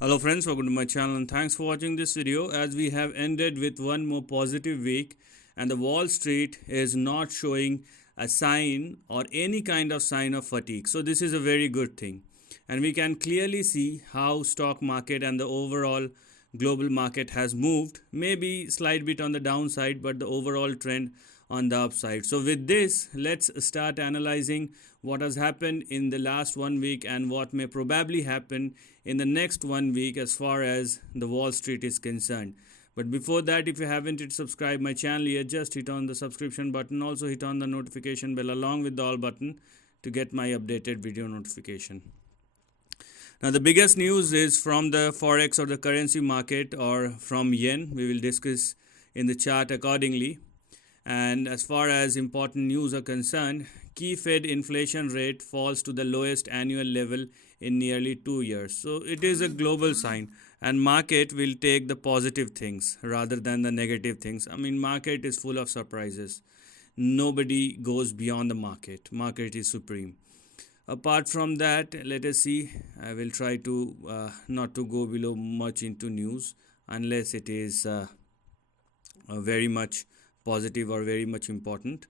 Hello friends, welcome to my channel and thanks for watching this video. As we have ended with one more positive week and the Wall Street is not showing a sign or any kind of sign of fatigue. So this is a very good thing. And we can clearly see how stock market and the overall global market has moved, maybe slight bit on the downside, but the overall trend on the upside. So with this, let's start analyzing what has happened in the last 1 week and what may probably happen in the next 1 week as far as the Wall Street is concerned. But before that, if you haven't yet subscribed my channel yet, just hit on the subscription button. Also hit on the notification bell along with the all button to get my updated video notification. Now the biggest news is from the forex or the currency market or from yen. We will discuss in the chart accordingly. And as far as important news are concerned, key Fed inflation rate falls to the lowest annual level in nearly 2 years. So it is a global sign and market will take the positive things rather than the negative things. I mean, market is full of surprises. Nobody goes beyond the market. Market is supreme. Apart from that, let us see. I will try to not to go below much into news unless it is very much positive or very much important.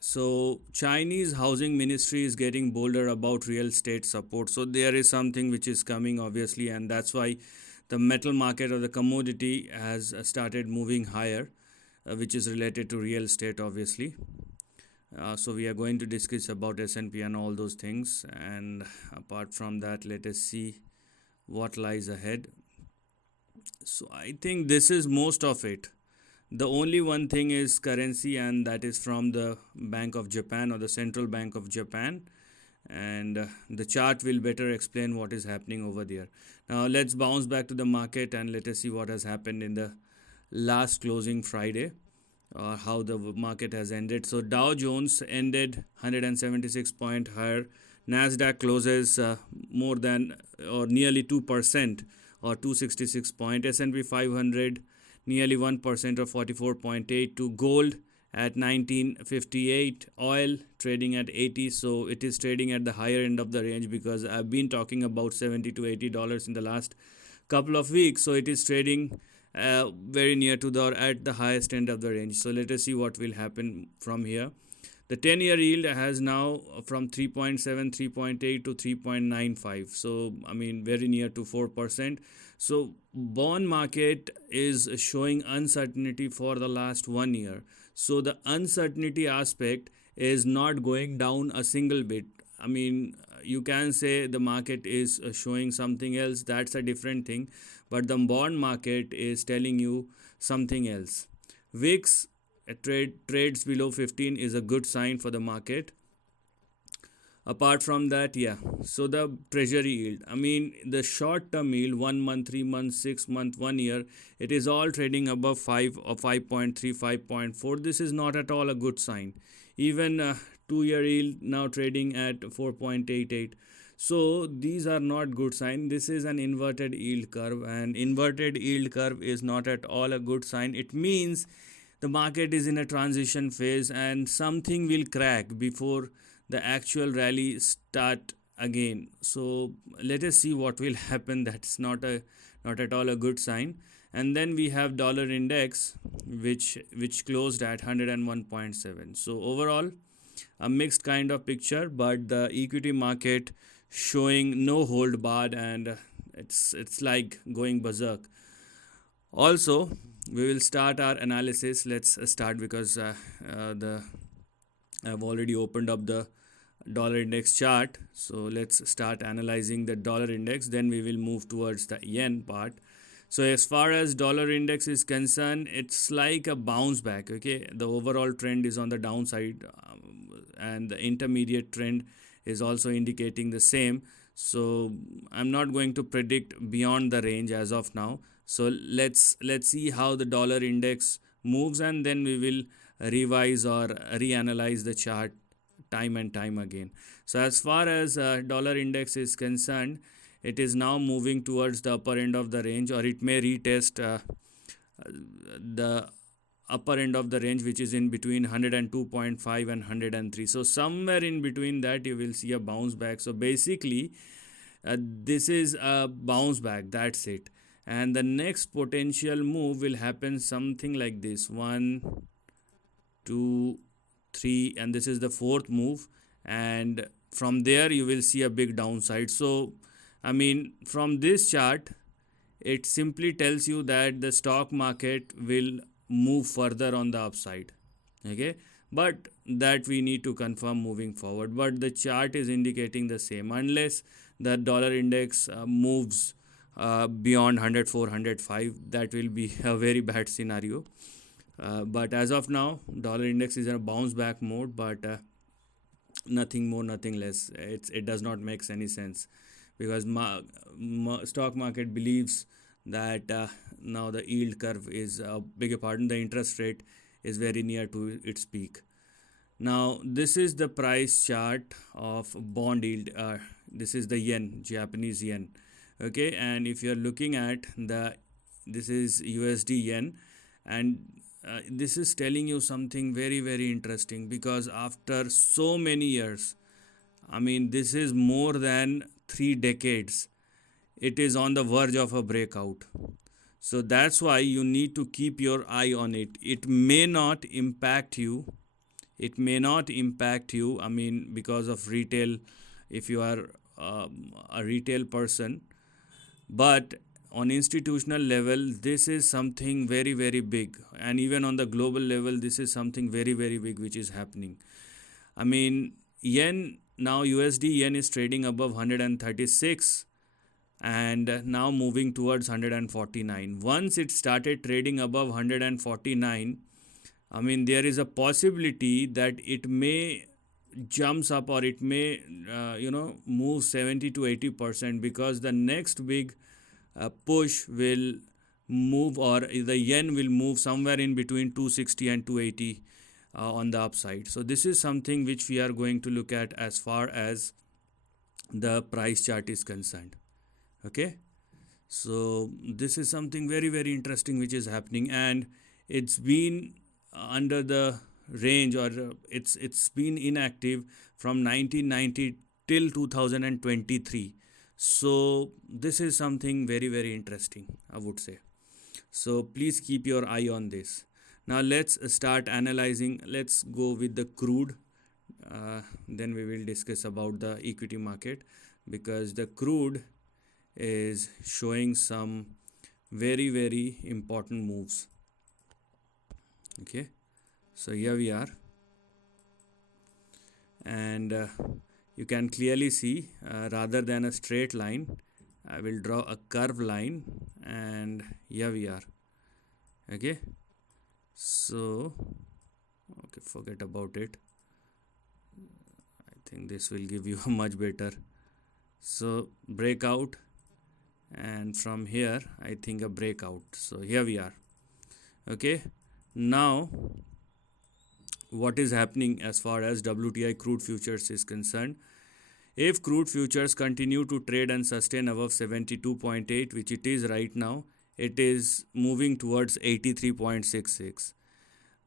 So Chinese housing ministry is getting bolder about real estate support. So there is something which is coming obviously, and that's why the metal market or the commodity has started moving higher, which is related to real estate obviously. So we are going to discuss about S&P and all those things, and apart from that, let us see what lies ahead. So I think this is most of it. The only one thing is currency, and that is from the Bank of Japan or the Central Bank of Japan, and the chart will better explain what is happening over there. Now let's bounce back to the market and let us see what has happened in the last closing Friday, or how the market has ended. So Dow Jones ended 176 point higher. NASDAQ closes more than or nearly 2% or 266 point. S&P 500 nearly 1% or 44.8 to gold at 1958. Oil trading at 80. So it is trading at the higher end of the range because I've been talking about $70 to $80 in the last couple of weeks. So it is trading very near to the or at the highest end of the range. So let us see what will happen from here. The 10-year yield has now from 3.7, 3.8 to 3.95. So I mean very near to 4%. So bond market is showing uncertainty for the last 1 year. So the uncertainty aspect is not going down a single bit. I mean, you can say the market is showing something else. That's a different thing. But the bond market is telling you something else. VIX trades below 15 is a good sign for the market. Apart from that, so the treasury yield, I mean the short term yield, 1 month, 3 months, 6 month, 1 year, it is all trading above 5 or 5.3, 5.4. This is not at all a good sign. Even 2-year yield now trading at 4.88. So these are not good sign. This is an inverted yield curve, and inverted yield curve is not at all a good sign. It means the market is in a transition phase and something will crack before the actual rally start again. So let us see what will happen. That's not at all a good sign. And then we have dollar index which closed at 101.7. So overall a mixed kind of picture, but the equity market showing no hold barred, and it's like going berserk. Also, we will start our analysis. Let's start because I've already opened up the dollar index chart. So let's start analyzing the dollar index, then we will move towards the yen part. So as far as dollar index is concerned, it's like a bounce back. Okay, the overall trend is on the downside, and the intermediate trend is also indicating the same. So I'm not going to predict beyond the range as of now. So let's see how the dollar index moves, and then we will revise or reanalyze the chart time and time again. So as far as dollar index is concerned, it is now moving towards the upper end of the range, or it may retest the upper end of the range, which is in between 102.5 and 103. So somewhere in between that you will see a bounce back. So basically This is a bounce back, that's it. And the next potential move will happen something like this: 1, 2, 3, and this is the fourth move. And from there you will see a big downside. So I mean, from this chart, it simply tells you that the stock market will move further on the upside. Okay, but that we need to confirm moving forward. But the chart is indicating the same, unless the dollar index moves beyond 104, 105. That will be a very bad scenario. But as of now, dollar index is in a bounce back mode, but nothing more, nothing less. It does not make any sense, because stock market believes that now the yield curve is, beg your pardon, the interest rate is very near to its peak. Now this is the price chart of bond yield. This is the yen, Japanese yen. Okay, and if you are looking at this is USD yen, and this is telling you something very, very interesting, because after so many years, I mean, this is more than 3 decades, it is on the verge of a breakout. So that's why you need to keep your eye on it. It may not impact you. It may not impact you, I mean, because of retail, if you are a retail person. But on institutional level, this is something very, very big. And even on the global level, this is something very, very big which is happening. I mean, yen, now USD yen is trading above 136 and now moving towards 149. Once it started trading above 149, I mean, there is a possibility that it may jumps up, or it may move 70 to 80%, because the next big push will move, or the yen will move somewhere in between 260 and 280 on the upside. So this is something which we are going to look at as far as the price chart is concerned. Okay, so this is something very, very interesting which is happening, and it's been under the range, or it's been inactive from 1990 till 2023. So this is something very, very interesting, I would say. So please keep your eye on this. Now let's start analyzing. Let's go with the crude. Then we will discuss about the equity market, because the crude is showing some very, very important moves. Okay, so here we are, and you can clearly see, rather than a straight line, I will draw a curved line, and here we are. Okay, so okay, forget about it. I think this will give you a much better. So breakout, and from here I think a breakout. So here we are. Okay, now what is happening as far as WTI crude futures is concerned? If crude futures continue to trade and sustain above 72.8, which it is right now, it is moving towards 83.66.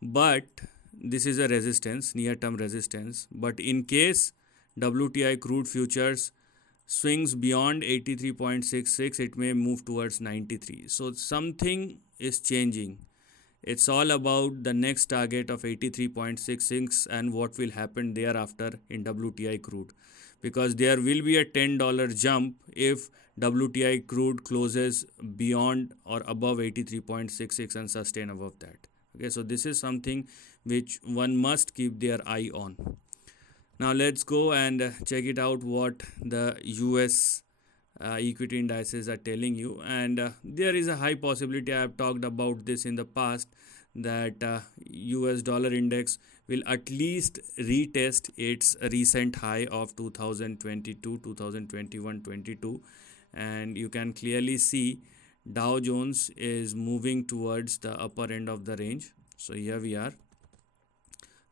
But this is a resistance, near-term resistance. But in case WTI crude futures swings beyond 83.66, it may move towards 93. So something is changing. It's all about the next target of 83.66 and what will happen thereafter in WTI crude, because there will be a $10 jump if WTI crude closes beyond or above 83.66 and sustain above that. Okay, so this is something which one must keep their eye on. Now let's go and check it out what the US equity indices are telling you, and there is a high possibility, I have talked about this in the past, that US dollar index will at least retest its recent high of 2022, 2021, 22, and you can clearly see Dow Jones is moving towards the upper end of the range. So here we are.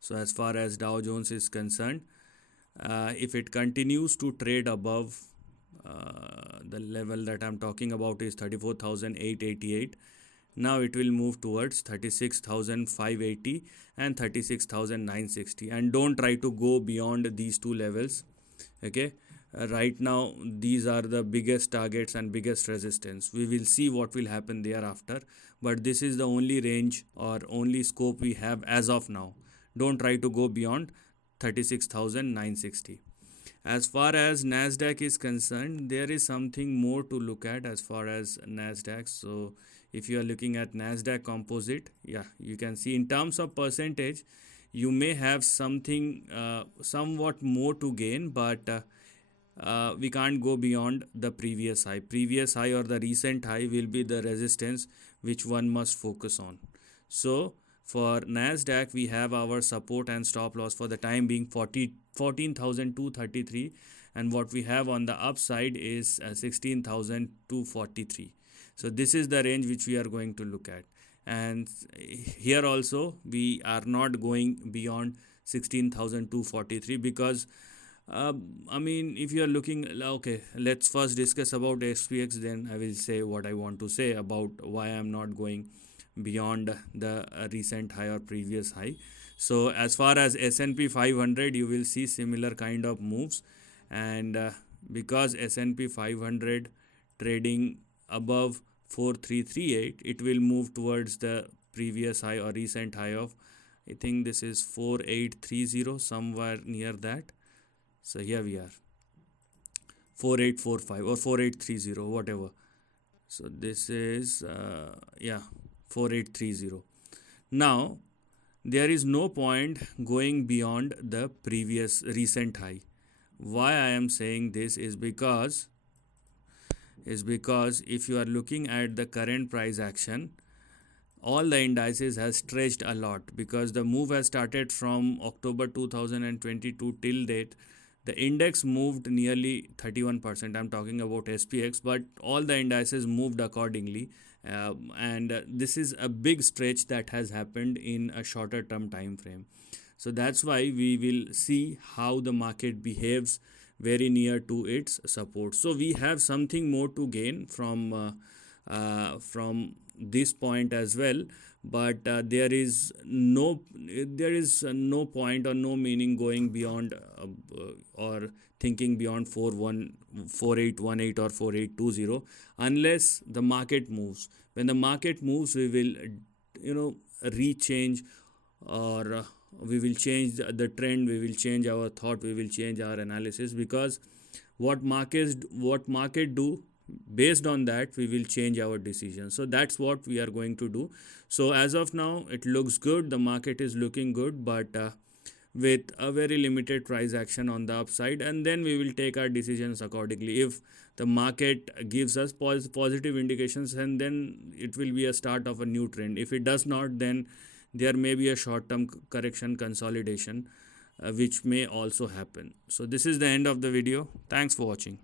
So as far as Dow Jones is concerned, if it continues to trade above the level that I'm talking about is 34,888. Now it will move towards 36,580 and 36,960, and don't try to go beyond these two levels. Okay, right now these are the biggest targets and biggest resistance. We will see what will happen thereafter, but this is the only range or only scope we have as of now. Don't try to go beyond 36,960. As far as NASDAQ is concerned, there is something more to look at as far as NASDAQ. So if you are looking at NASDAQ composite, yeah, you can see in terms of percentage, you may have something somewhat more to gain, but we can't go beyond the previous high. Previous high or the recent high will be the resistance which one must focus on. So for NASDAQ, we have our support and stop loss for the time being 14,233, and what we have on the upside is 16,243. So this is the range which we are going to look at, and here also we are not going beyond 16,243 because I mean, if you are looking, okay, let's first discuss about SPX, then I will say what I want to say about why I am not going beyond the recent high or previous high. So as far as S&P 500, you will see similar kind of moves, and because S&P 500 trading above 4338, it will move towards the previous high or recent high of, I think this is 4830, somewhere near that. So here we are, 4845 or 4830, whatever. So this is 4830. Now there is no point going beyond the previous recent high. Why I am saying this is because if you are looking at the current price action, all the indices has stretched a lot because the move has started from October 2022 till date. The index moved nearly 31%. I'm talking about SPX, but all the indices moved accordingly. And this is a big stretch that has happened in a shorter term time frame. So that's why we will see how the market behaves very near to its support. So we have something more to gain from this point as well, but there is no point or no meaning going beyond or thinking beyond 4818 or 4820 unless the market moves. When the market moves, we will rechange, or we will change the trend, we will change our thought, we will change our analysis, because what market do, based on that we will change our decision. So that's what we are going to do. So as of now it looks good, the market is looking good, but with a very limited price action on the upside, and then we will take our decisions accordingly. If the market gives us positive indications, and then it will be a start of a new trend. If it does not, then there may be a short term correction, consolidation, which may also happen. So this is the end of the video. Thanks for watching.